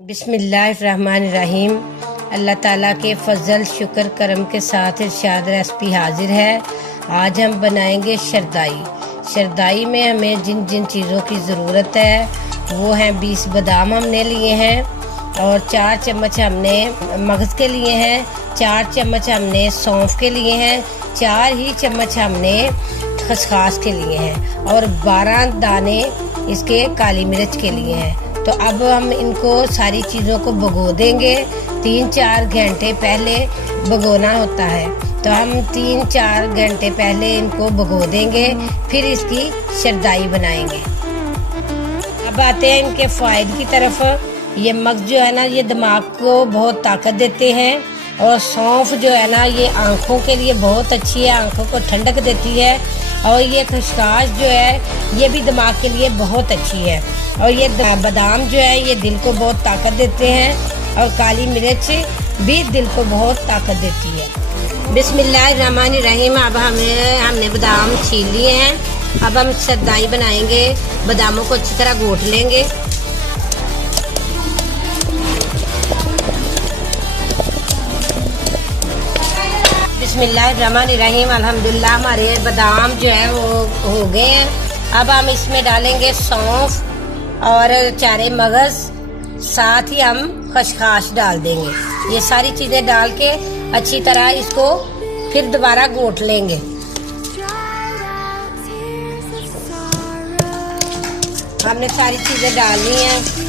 बिस्मिल्लाहिर्रहमानिर्रहीम। अल्लाह ताला के फजल शुक्र करम के साथ इरशाद रेसिपी हाजिर है। आज हम बनाएंगे शरदाई। शरदाई में हमें जिन जिन चीज़ों की ज़रूरत है वो हैं 20 बादाम हमने लिए हैं और 4 चम्मच हमने मगज़ के लिए हैं, 4 चम्मच हमने सौंफ के लिए हैं, 4 ही चम्मच हमने खसखस के लिए हैं और 12 दाने इसके काली मिर्च के लिए हैं। तो अब हम इनको सारी चीज़ों को भिगो देंगे। 3-4 घंटे पहले भिगोना होता है, तो हम 3-4 घंटे पहले इनको भिगो देंगे, फिर इसकी शरदाई बनाएंगे। अब आते हैं इनके फ़ायदे की तरफ। ये मगज़ जो है ना, ये दिमाग को बहुत ताकत देते हैं और सौंफ जो है ना, ये आँखों के लिए बहुत अच्छी है, आँखों को ठंडक देती है। और ये खसखस जो है ये भी दिमाग के लिए बहुत अच्छी है। और ये बादाम जो है ये दिल को बहुत ताकत देते हैं और काली मिर्च भी दिल को बहुत ताकत देती है। बिस्मिल्लाहिर्रहमानिर्रहीम। अब हमने बादाम छील लिए हैं। अब हम शरदाई बनाएंगे। बादामों को अच्छी तरह घोट लेंगे। बिस्मिल्लाहिर्रहमानिर्रहीम। अल्हम्दुलिल्लाह हमारे बादाम जो है वो हो गए हैं। अब हम इसमें डालेंगे सौंफ और 4 मगज़, साथ ही हम खसखस डाल देंगे। ये सारी चीज़ें डाल के अच्छी तरह इसको फिर दोबारा घोट लेंगे। हमने सारी चीज़ें डालनी हैं।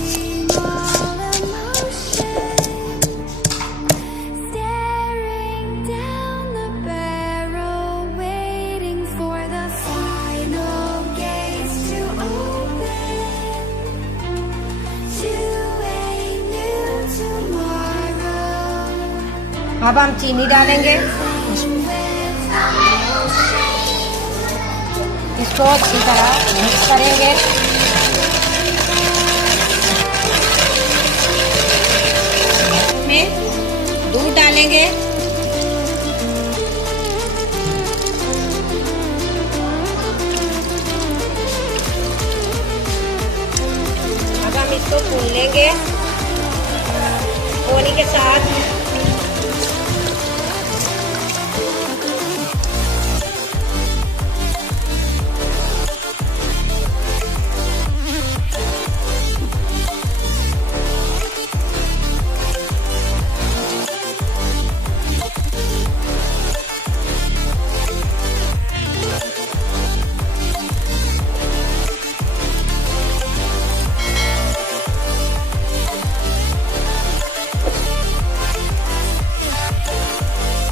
अब हम चीनी डालेंगे। इसको अच्छी तरह मिक्स करेंगे। इसमें दूध डालेंगे।